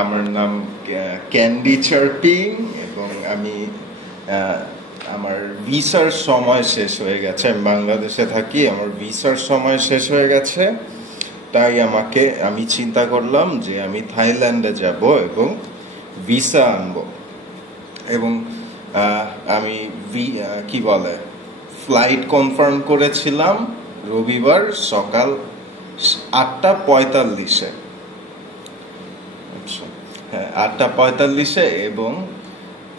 আমার নাম candy chirping এবং আমি আমার ভিসার সময় শেষ হয়ে গেছে। আমি বাংলাদেশে থাকি, আমার ভিসার সময় শেষ হয়ে গেছে, তাই আমি চিন্তা করলাম যে আমি থাইল্যান্ডে যাব এবং ভিসা আনবো। এবং আমি কি বলে ফ্লাইট কনফার্ম করেছিলাম রবিবার সকাল 8:45-এ। আচ্ছা, হ্যাঁ, 8:45-এ। এবং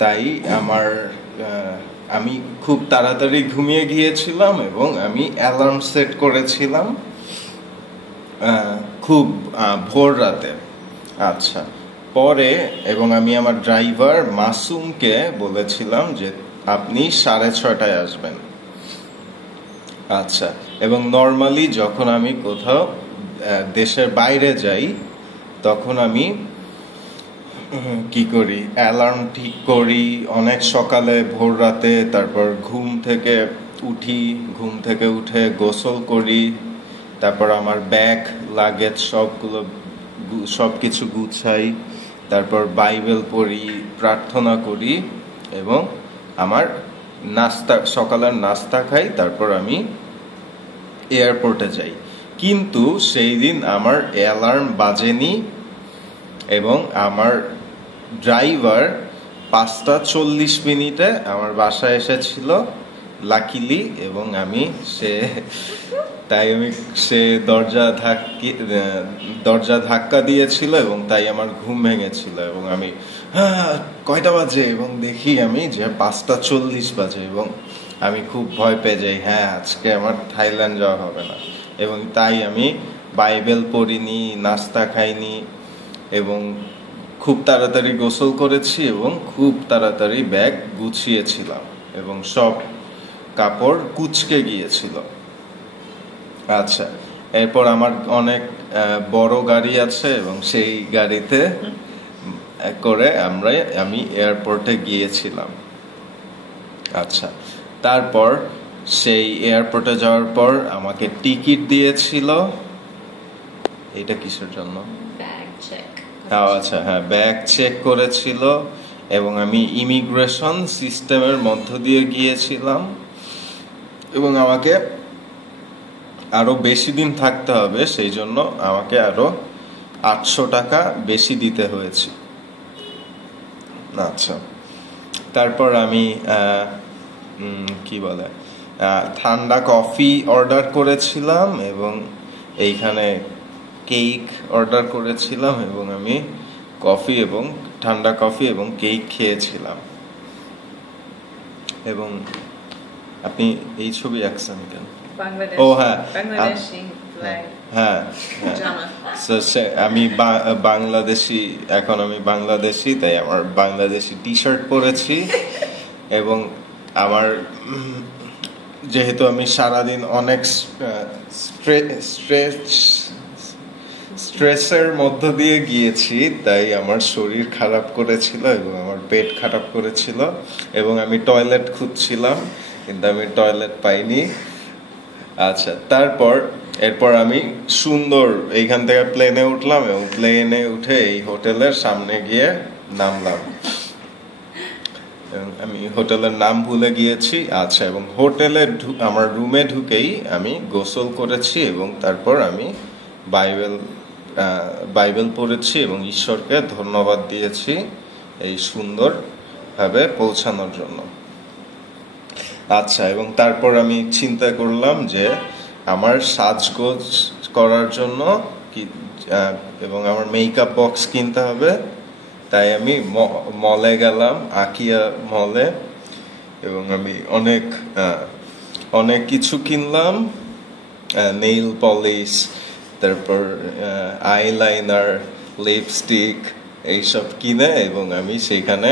তাই আমি খুব তাড়াতাড়ি ঘুমিয়ে গিয়েছিলাম এবং আমি অ্যালার্ম সেট করেছিলাম খুব ভোর রাতে। আচ্ছা, পরে এবং আমি আমার ড্রাইভার মাসুমকে বলেছিলাম যে আপনি 6:30টায় আসবেন। আচ্ছা, এবং নর্মালি যখন আমি কোথাও দেশের বাইরে যাই তখন আমি কি করি, অ্যালার্ম ঠিক করি অনেক সকালে ভোর রাতে, তারপর ঘুম থেকে উঠে গোসল করি, তারপর আমার ব্যাগ লাগেজ সব কিছু গুছাই, তারপর বাইবেল পড়ি, প্রার্থনা করি এবং আমার সকালের নাস্তা খাই, তারপর আমি এয়ারপোর্টে যাই। কিন্তু সেই দিন আমার অ্যালার্ম বাজেনি এবং আমার ড্রাইভার 5:40 আমার বাসায় এসেছিল লাকিলি। এবং সে দরজা ধাক্কা দিয়েছিল এবং তাই আমার ঘুম ভেঙেছিল এবং আমি কয়টা বাজে এবং দেখি আমি যে 5:40 বাজে এবং আমি খুব ভয় পেয়ে যাই, আজকে আমার থাইল্যান্ড যাওয়া হবে না। এবং তাই আমি বাইবেল পড়িনি, নাস্তা খাইনি এবং খুব তাড়াতাড়ি গোসল করেছি এবং খুব তাড়াতাড়ি ব্যাগ গুছিয়েছিলাম এবং সব কাপড় কুঁচকে গিয়েছিল। আচ্ছা, এরপর আমার অনেক বড় গাড়ি আছে এবং সেই গাড়িতে করে আমি এয়ারপোর্টে গিয়েছিলাম। আচ্ছা, তারপর সেই এয়ারপোর্টে যাওয়ার পর আমাকে টিকিট দিয়েছিল। এটা কিসের জন্য? আচ্ছা, হ্যাঁ, ব্যাগ চেক করেছিল এবং আমি ইমিগ্রেশন সিস্টেমের মধ্য দিয়ে গিয়েছিলাম এবং আমাকে আরো বেশি দিন থাকতে হবে, সেই জন্য আমাকে আরো 800 টাকা বেশি দিতে হয়েছে। আচ্ছা, তারপর আমি কি বলে ঠান্ডা কফি অর্ডার করেছিলাম এবং এইখানে কেক অর্ডার করেছিলাম এবং আমি ঠান্ডা কফি এবং কেক খেয়েছিলাম। এবং আপনি এই ছবি আঁকছেন কেন? ও হ্যাঁ, আমি বাংলাদেশি, এখন আমি বাংলাদেশি, তাই আমার বাংলাদেশি টি শার্ট পরেছি। এবং আমার যেহেতু আমি সারাদিন অনেক স্ট্রেসের মধ্য দিয়ে গিয়েছি, তাই আমার শরীর খারাপ করেছিল এবং আমার পেট খারাপ করেছিল এবং আমি টয়লেট খুঁজছিলাম, কিন্তু আমি টয়লেট পাইনি। আচ্ছা, এরপর আমি এইখান থেকে প্লেনে উঠলাম এবং প্লেনে উঠে এই হোটেলের সামনে গিয়ে নামলাম এবং আমি হোটেলের নাম ভুলে গিয়েছি। আচ্ছা, এবং আমার রুমে ঢুকেই আমি গোসল করেছি এবং তারপর আমি বাইবেল পড়েছি এবং ঈশ্বরকে ধন্যবাদ দিয়েছি এই সুন্দরভাবে পৌঁছানোর জন্য। আচ্ছা, এবং তারপর আমি চিন্তা করলাম যে আমার সাজগোজ করার জন্য এবং আমার মেকআপ বক্স কিনতে হবে, তাই আমি মলে গেলাম, আকিয়া মলে, এবং আমি অনেক কিছু কিনলাম, নেইল পলিশ, তারপর আইলাইনার, লিপস্টিক, এইসব কিনে এবং আমি সেইখানে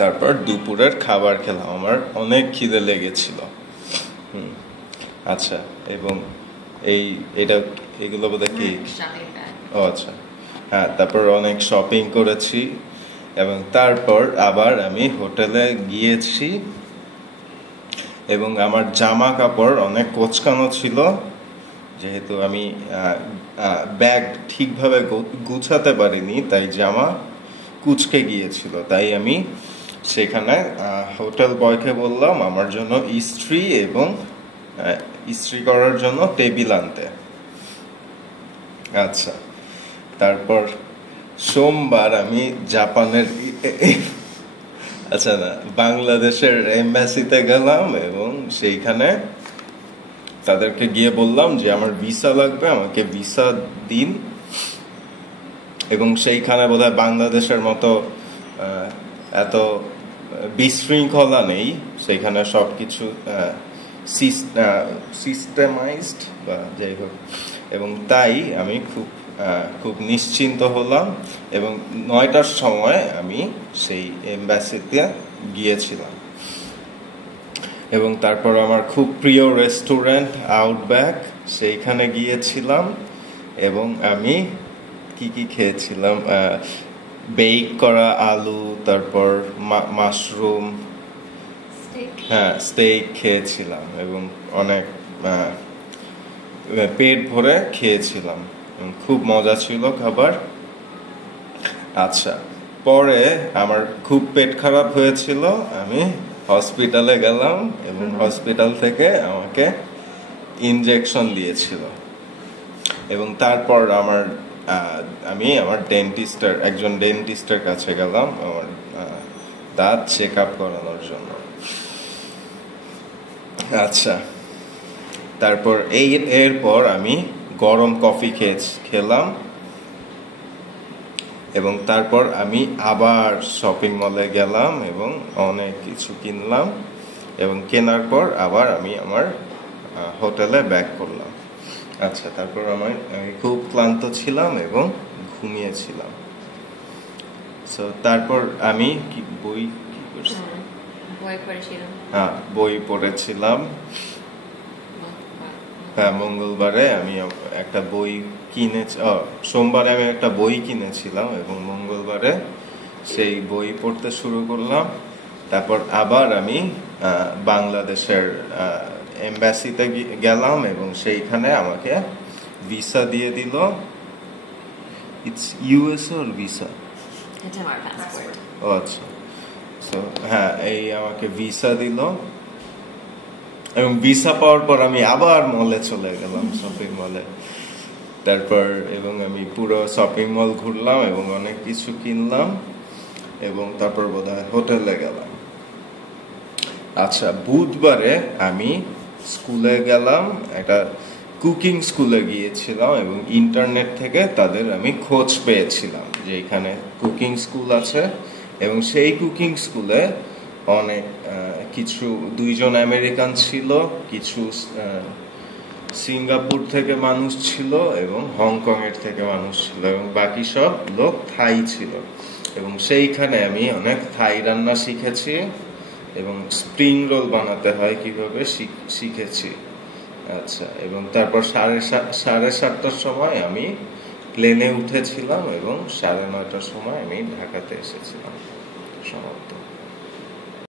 তারপর দুপুরের খাবার খেলাম। আমার অনেক খিদে লেগেছিল। আচ্ছা, এবং এগুলো বোধহয় কি? ও আচ্ছা, হ্যাঁ, তারপর অনেক শপিং করেছি এবং তারপর আবার আমি হোটেলে গিয়েছি এবং আমার জামা কাপড় অনেক কোঁচকানো ছিল, যেহেতু আমি ব্যাগ ঠিকভাবে গুছাতে পারিনি, তাই জামা কুঁচকে গিয়েছিল। তাই আমি সেখানে হোটেল বয়কে বললাম আমার জন্য ইস্ত্রি এবং ইস্ত্রি করার জন্য টেবিল আনতে। আচ্ছা, তারপর সোমবার আমি জাপানের আচ্ছা না বাংলাদেশের এম্বাসিতে গেলাম এবং সেইখানে তাদেরকে গিয়ে বললাম যে আমার ভিসা লাগবে, আমাকে ভিসা দিন। এবং সেইখানে বোধহয় বাংলাদেশের মতো এত বিশৃঙ্খলা নেই, সেইখানে সবকিছু সিস্টেমাইজড বা যাই হোক। এবং তাই আমি খুব নিশ্চিন্ত হলাম এবং 9টার সময় আমি সেই এম্বাসিতে গিয়েছিলাম। এবং তারপর আমার খুব প্রিয় রেস্টুরেন্ট আউটব্যাক, সেইখানে গিয়েছিলাম এবং আমি কি খেয়েছিলাম, বেক করা আলু, তারপর মাশরুম, স্টেক খেয়েছিলাম এবং অনেক পেট ভরে খেয়েছিলাম, খুব মজা ছিল খাবার। আচ্ছা, পরে আমার খুব পেট খারাপ হয়েছিল, আমি হসপিটালে গেলাম এবং হসপিটাল থেকে আমাকে ইনজেকশন দিয়েছিল। এবং তারপর আমি আমার একজন ডেন্টিস্টের কাছে গেলাম আমার দাঁত চেক আপ করানোর জন্য। আচ্ছা, তারপর এরপর আমি গরম কফি খেলাম এবং তারপর আমি আবার শপিং মলে গেলাম এবং অনেক কিছু কিনলাম এবং কেনার পর আবার আমি আমার হোটেলে ব্যাক করলাম। আচ্ছা, তারপর আমি খুব ক্লান্ত ছিলাম এবং ঘুমিয়েছিলাম। সো তারপর আমি বই পড়েছিলাম। হ্যাঁ, মঙ্গলবারে আমি একটা বই সোমবারে আমি একটা বই কিনেছিলাম এবং মঙ্গলবারে সেই বই পড়তে শুরু করলাম। তারপর আবার আমি বাংলাদেশের এম্বাসিতে গেলাম এবং সেইখানে আমাকে ভিসা দিয়ে দিল। ইটস ইউএস ওর ভিসা, এটা আমার পাসপোর্ট। ও আচ্ছা। সো হ্যাঁ, এই আমাকে ভিসা দিল এবং ভিসা পাওয়ার পর আমি আবার মলে চলে গেলাম, শপিং মলে। তারপর এবং আমি পুরো শপিং মল ঘুরলাম এবং অনেক কিছু কিনলাম এবং তারপর বোধহয় হোটেলে গেলাম। আচ্ছা, বুধবারে আমি স্কুলে গেলাম, একটা কুকিং স্কুলে গিয়েছিলাম এবং ইন্টারনেট থেকে তাদের আমি খোঁজ পেয়েছিলাম যে এখানে কুকিং স্কুল আছে এবং সেই কুকিং স্কুলে অনেক কিছু 2জন আমেরিকান ছিল, কিছু সিঙ্গাপুর থেকে মানুষ ছিল এবং হংকং এর থেকে মানুষ ছিল এবং বাকি সব লোক থাই ছিল। এবং সেইখানে আমি অনেক থাই রান্না শিখেছি এবং স্প্রিং রোল বানাতে হয় কিভাবে শিখেছি। আচ্ছা, এবং তারপর 7:30টার সময় আমি প্লেনে উঠেছিলাম এবং 9:30টার সময় আমি ঢাকাতে এসেছিলাম। সমাপ্ত।